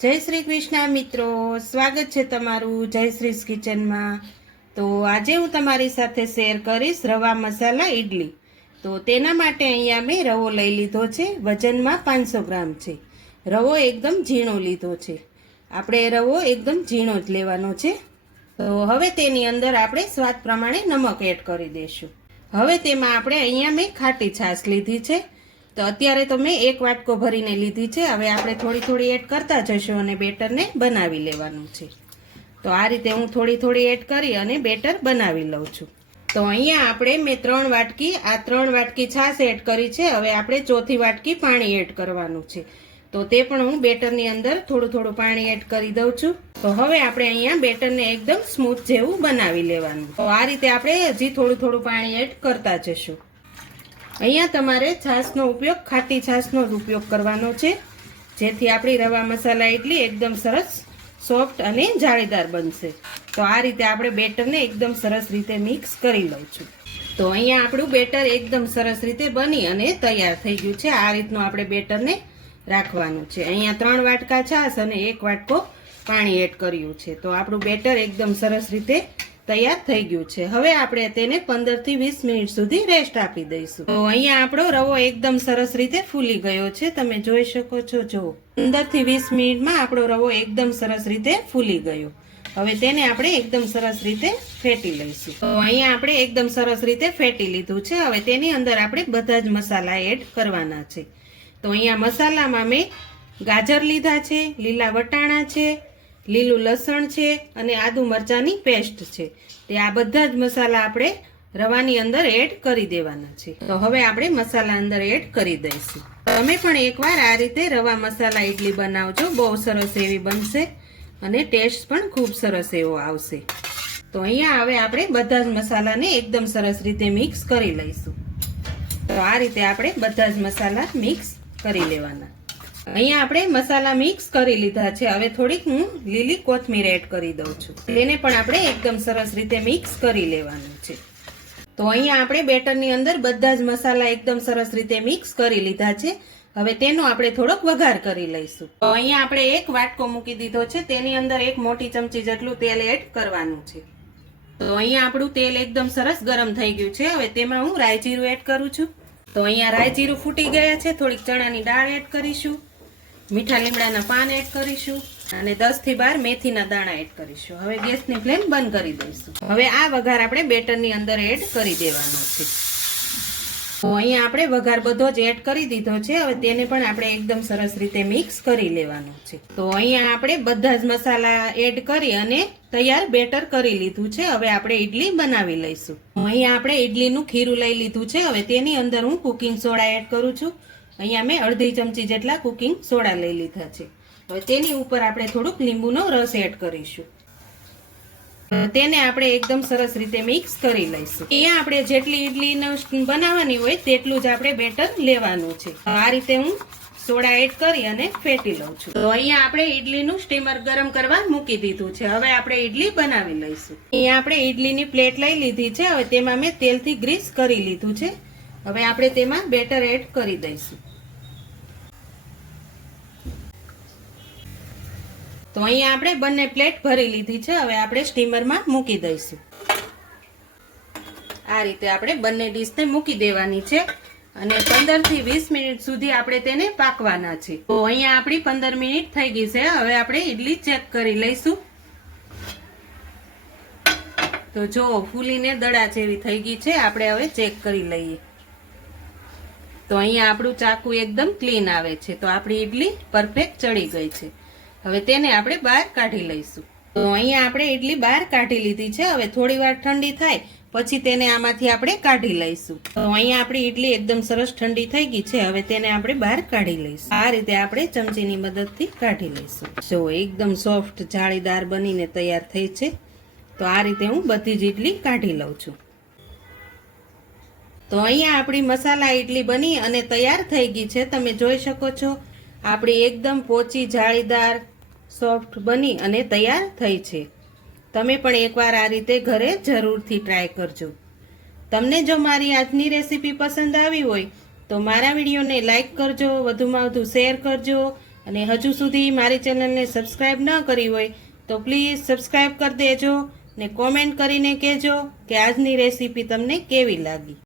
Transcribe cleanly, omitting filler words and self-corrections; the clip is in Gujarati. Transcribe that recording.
જય શ્રી કૃષ્ણ મિત્રો, સ્વાગત છે તમારું જયશ્રીસ કિચનમાં। તો આજે હું તમારી સાથે શેર કરીશ રવા મસાલા ઈડલી। તો તેના માટે અહીંયા મેં રવો લઈ લીધો છે, વજનમાં 500 ગ્રામ છે। રવો એકદમ ઝીણો લીધો છે, આપણે રવો એકદમ ઝીણો જ લેવાનો છે। તો હવે તેની અંદર આપણે સ્વાદ પ્રમાણે નમક એડ કરી દઈશું। હવે તેમાં આપણે અહીંયા મેં ખાટી છાશ લીધી છે, તો અત્યારે તો મેં 1 વાટકો ભરીને લીધી છે। હવે આપણે થોડી થોડી એડ કરતા જઈશું અને બેટરને બનાવી લેવાનું છે। તો આ રીતે હું થોડી થોડી એડ કરી અને બેટર બનાવી લઉં છું। તો અહીંયા આપણે મેં 3 વાટકી છાશ એડ કરી છે। હવે આપણે ચોથી વાટકી પાણી એડ કરવાનું છે, તો તે પણ હું બેટરની અંદર થોડું થોડું પાણી એડ કરી દઉં છું। તો હવે આપણે અહીંયા બેટરને એકદમ સ્મૂથ જેવું બનાવી લેવાનું। તો આ રીતે આપણે હજી થોડું થોડું પાણી એડ કરતા જઈશું। અહીંયા તમારે છાશનો ઉપયોગ ખાટી છાશનો જ ઉપયોગ કરવાનો છે, જેથી આપણી રવા મસાલા ઇડલી એકદમ સરસ સોફ્ટ અને જાળીદાર બનશે। તો આ રીતે આપણે બેટરને એકદમ સરસ રીતે મિક્સ કરી લઉં છું। તો અહીંયા આપણું બેટર એકદમ સરસ રીતે બની અને તૈયાર થઈ ગયું છે। આ રીતનું આપણે બેટરને રાખવાનું છે। અહીંયા 3 વાટકા છાશ અને 1 વાટકો પાણી એડ કર્યું છે। તો આપણું બેટર એકદમ સરસ રીતે તૈયાર થઈ ગયું છે। હવે આપણે તેને 15 થી 20 મિનિટ સુધી રેસ્ટ આપી દઈશું। તો અહીંયા આપણો રવો એકદમ સરસ રીતે ફૂલી ગયો છે, તમે જોઈ શકો છો। જો 15 થી 20 મિનિટમાં આપણો રવો એકદમ સરસ રીતે ફૂલી ગયો। હવે તેને આપણે એકદમ સરસ રીતે ફેટી લઈશું। તો અહીંયા આપણે એકદમ સરસ રીતે ફેટી લીધું છે। હવે તેની અંદર આપણે બધા જ મસાલા એડ કરવાના છે। તો અહીંયા મસાલામાં મેં ગાજર લીધા છે, લીલા વટાણા છે, લીલું લસણ છે અને આદુ મરચાંની પેસ્ટ છે। તે આ બધા જ મસાલા આપણે રવાની અંદર એડ કરી દેવાના છે। તો હવે આપણે મસાલા અંદર એડ કરી દઈશું। તમે પણ એકવાર આ રીતે રવા મસાલા ઇડલી બનાવજો, બહુ સરસ એવી બનશે અને ટેસ્ટ પણ ખૂબ સરસ એવો આવશે। તો અહીંયા હવે આપણે બધા જ મસાલાને એકદમ સરસ રીતે મિક્સ કરી લઈશું। તો આ રીતે આપણે બધા જ મસાલા મિક્સ કરી લેવાના। અહીંયા આપણે મસાલા મિક્સ કરી લીધા છે। હવે થોડીક હું લીલી કોથમીર એડ કરી દઉં છું, તેને પણ આપણે એકદમ સરસ રીતે મિક્સ કરી લેવાનું છે। તો અહીંયા આપણે બેટરની અંદર બધા જ મસાલા એકદમ સરસ રીતે મિક્સ કરી લીધા છે। હવે તેનો આપણે થોડોક વઘાર કરી લઈશું। તો અહીંયા આપણે 1 વાટકો મૂકી દીધો છે, તેની અંદર 1 મોટી ચમચી જેટલું તેલ એડ કરવાનું છે। તો અહીંયા આપણું તેલ એકદમ સરસ ગરમ થઈ ગયું છે। હવે તેમાં હું રાઈ જીરું એડ કરું છું। તો અહીંયા રાઈ જીરું ફૂટી ગયા છે, થોડીક ચણાની દાળ એડ કરીશું, મીઠા લીમડાના પાન એડ કરીશું અને 10 થી 12 મેથીના દાણા એડ કરીશું। હવે ગેસની ફ્લેમ બંધ કરી દઈશું। હવે આ વઘાર આપણે બેટરની અંદર એડ કરી દેવાનો છે। તો અહીંયા આપણે વઘાર બધો જ એડ કરી દીધો છે। હવે તેને પણ આપણે એકદમ સરસ રીતે મિક્સ કરી લેવાનો છે। તો અહીંયા આપણે બધા જ મસાલા એડ કરી અને તૈયાર બેટર કરી લીધું છે। હવે આપણે ઈડલી બનાવી લઈશું। અહીંયા આપણે ઈડલીનું ખીરું લઈ લીધું છે। હવે તેની અંદર હું કુકિંગ સોડા એડ કરું છું। અહીંયા મેં અડધી ચમચી જેટલા કુકિંગ સોડા લઈ લીધા છે। હવે તેની ઉપર આપણે થોડુંક લીંબુનો રસ એડ કરીશું, તેને આપણે એકદમ સરસ રીતે મિક્સ કરી લઈશું। અહીંયા આપણે જેટલી ઈડલી બનાવવાની હોય તેટલું જ આપણે બેટર લેવાનું છે। આ રીતે હું સોડા એડ કરી અને ફેટી લઉં છું। તો અહીંયા આપણે ઈડલીનું સ્ટીમર ગરમ કરવા મૂકી દીધું છે। હવે આપણે ઈડલી બનાવી લઈશું। અહીંયા આપણે ઈડલીની પ્લેટ લઈ લીધી છે। હવે તેમાં મેં તેલથી ગ્રીસ કરી લીધું છે। હવે આપણે તેમાં બેટર એડ કરી દઈશું। તો અહીંયા આપણે બંને પ્લેટ ભરી લીધી છે। હવે આપણે સ્ટીમરમાં મૂકી દઈશું। આ રીતે આપણે બંને ડીશને મૂકી દેવાની છે અને 15 થી 20 મિનિટ સુધી આપણે તેને પાકવાના છે। તો અહીંયા આપણી 15 મિનિટ થઈ ગઈ છે। હવે આપણે ઈડલી ચેક કરી લઈશું। તો જો ફૂલીને દડા જેવી થઈ ગઈ છે, આપણે હવે ચેક કરી લઈએ। તો અહીંયા આપણું ચાકુ એકદમ ક્લીન આવે છે। તો આપણી ઈડલી પરફેક્ટ ચડી ગઈ છે। હવે તેને આપણે બહાર કાઢી લઈશું। તો અહીંયા આપણે ઈડલી બહાર કાઢી લીધી છે। હવે થોડી વાર ઠંડી થાય પછી તેને આમાંથી આપણે કાઢી લઈશું। તો અહીંયા આપણી ઈડલી એકદમ સરસ ઠંડી થઈ ગઈ છે। હવે તેને આપણે બહાર કાઢી લઈશું। આ રીતે આપણે ચમચીની મદદથી કાઢી લઈશું। જો એકદમ સોફ્ટ જાળીદાર બનીને તૈયાર થઈ છે। તો આ રીતે હું બધી જ ઈડલી કાઢી લઉં છું। તો અહીંયા આપણી મસાલા ઈડલી બની અને તૈયાર થઈ ગઈ છે, તમે જોઈ શકો છો। આપણી એકદમ પોચી જાળીદાર સોફ્ટ બની અને તૈયાર થઈ છે। તમે પણ એકવાર આ રીતે ઘરે જરૂરથી ટ્રાય કરજો। તમને જો મારી આજની રેસીપી પસંદ આવી હોય તો મારા વિડીયોને લાઈક કરજો, વધુમાં વધુ શેર કરજો અને હજુ સુધી મારી ચેનલને સબસ્ક્રાઈબ ન કરી હોય તો પ્લીઝ સબસ્ક્રાઈબ કરી દેજો ને કોમેન્ટ કરીને કહેજો કે આજની રેસીપી તમને કેવી લાગી.